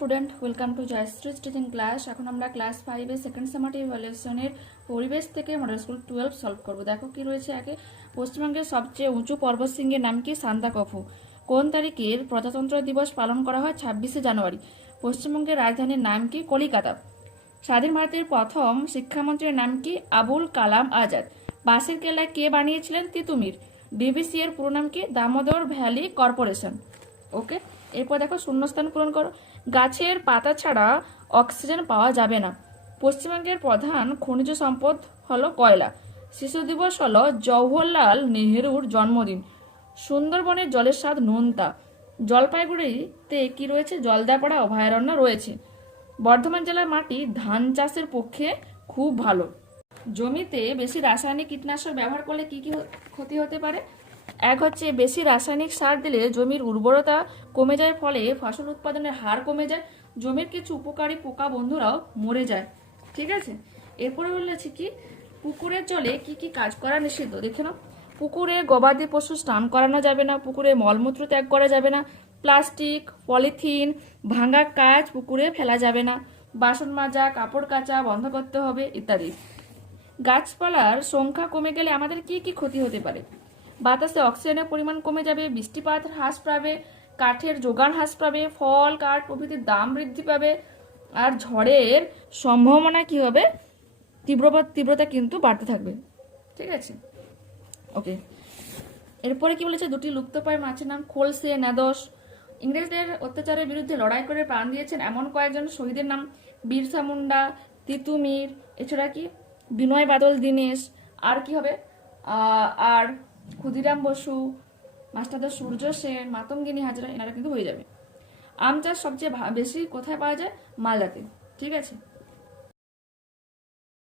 Student welcome to Joyshree teaching class এখন আমরা class ফাইভের সেকেন্ড সেমাটিভ ইভ্যালুয়েশনের পরিবেশ থেকে মডেল স্কুল টুয়েলভ সলভ করব। দেখো কি রয়েছে আগে পশ্চিমবঙ্গের সবচেয়ে উঁচু পর্বতশৃঙ্গের নাম কি? সান্দাকফু কোন তারিখের প্রজাতন্ত্র দিবস পালন করা হয়? ছাব্বিশে জানুয়ারি। পশ্চিমবঙ্গের রাজধানীর নাম কি? কলিকাতা। স্বাধীন ভারতের প্রথম শিক্ষামন্ত্রীর নাম কি? আবুল কালাম আজাদ। বাঁশের কেল্লায় কে বানিয়েছিলেন? তিতুমির। ডিভিসি এর পুরো নাম কি? Damodar valley corporation. ওকে এরপর দেখো, শূন্যস্থান পূরণ করো। গাছের পাতা ছাড়া অক্সিজেন পাওয়া যাবে না। পশ্চিমবঙ্গের প্রধান খনিজ সম্পদ হলো কয়লা। শিশু দিবস হলো জওহরলাল নেহেরুর জন্মদিন। সুন্দরবনের জলের স্বাদ নোনতা। জলপাইগুড়িতে কি রয়েছে? জলদাপাড়া, অভয়ারণ্য রয়েছে। বর্ধমান জেলার মাটি ধান চাষের পক্ষে খুব ভালো। জমিতে বেশি রাসায়নিক কীটনাশক ব্যবহার করলে কি কি ক্ষতি হতে পারে? এক হচ্ছে বেশি রাসায়নিক সার দিলে জমির উর্বরতা কমে যায়, ফলে ফসল উৎপাদনের হার কমে যায়, জমির কিছু উপকারী পোকা বন্ধুরাও মরে যায়। ঠিক আছে? এরপরে বলেছি কি, পুকুরের জলে কি কি কাজ করা নিষিদ্ধ? দেখে নাও। পুকুরে গবাদি পশু স্নান করানো যাবে না, পুকুরে মলমূত্র ত্যাগ করা যাবে না, প্লাস্টিক, পলিথিন, ভাঙা কাজ পুকুরে ফেলা যাবে না, বাসন মাজা, কাপড় কাচা বন্ধ করতে হবে, ইত্যাদি। গাছপালার সংখ্যা কমে গেলে আমাদের কি কি ক্ষতি হতে পারে? বাতাসে অক্সিজেনের পরিমাণ কমে যাবে, বৃষ্টিপাত হ্রাস পাবে, কাঠের যোগান হ্রাস পাবে, ফল, কাঠ প্রভৃতির দাম বৃদ্ধি পাবে। আর ঝড়ের সম্ভাবনা কি হবে? তীব্রতা তীব্রতা কিন্তু বাড়তে থাকবে। ঠিক আছে? ওকে এরপরে কি বলেছে? দুটি লুপ্তপ্রায় মাছের নাম খোলসে নাদস ইংরেজদের অত্যাচারের বিরুদ্ধে লড়াই করে প্রাণ দিয়েছেন এমন কয়েকজন শহীদের নাম। বীরসা মুন্ডা তিতুমির এছাড়া কি? বিনয় বাদল, দীনেশ। আর কি হবে? আর ক্ষুদিরাম বসু, মাস্টারদা সূর্য সেন, মাতঙ্গিনী হাজরা, এনারা কিন্তু হয়ে যাবে। আম চাষ সবচেয়ে বেশি কোথায় পাওয়া যায়? মালদাতে। ঠিক আছে?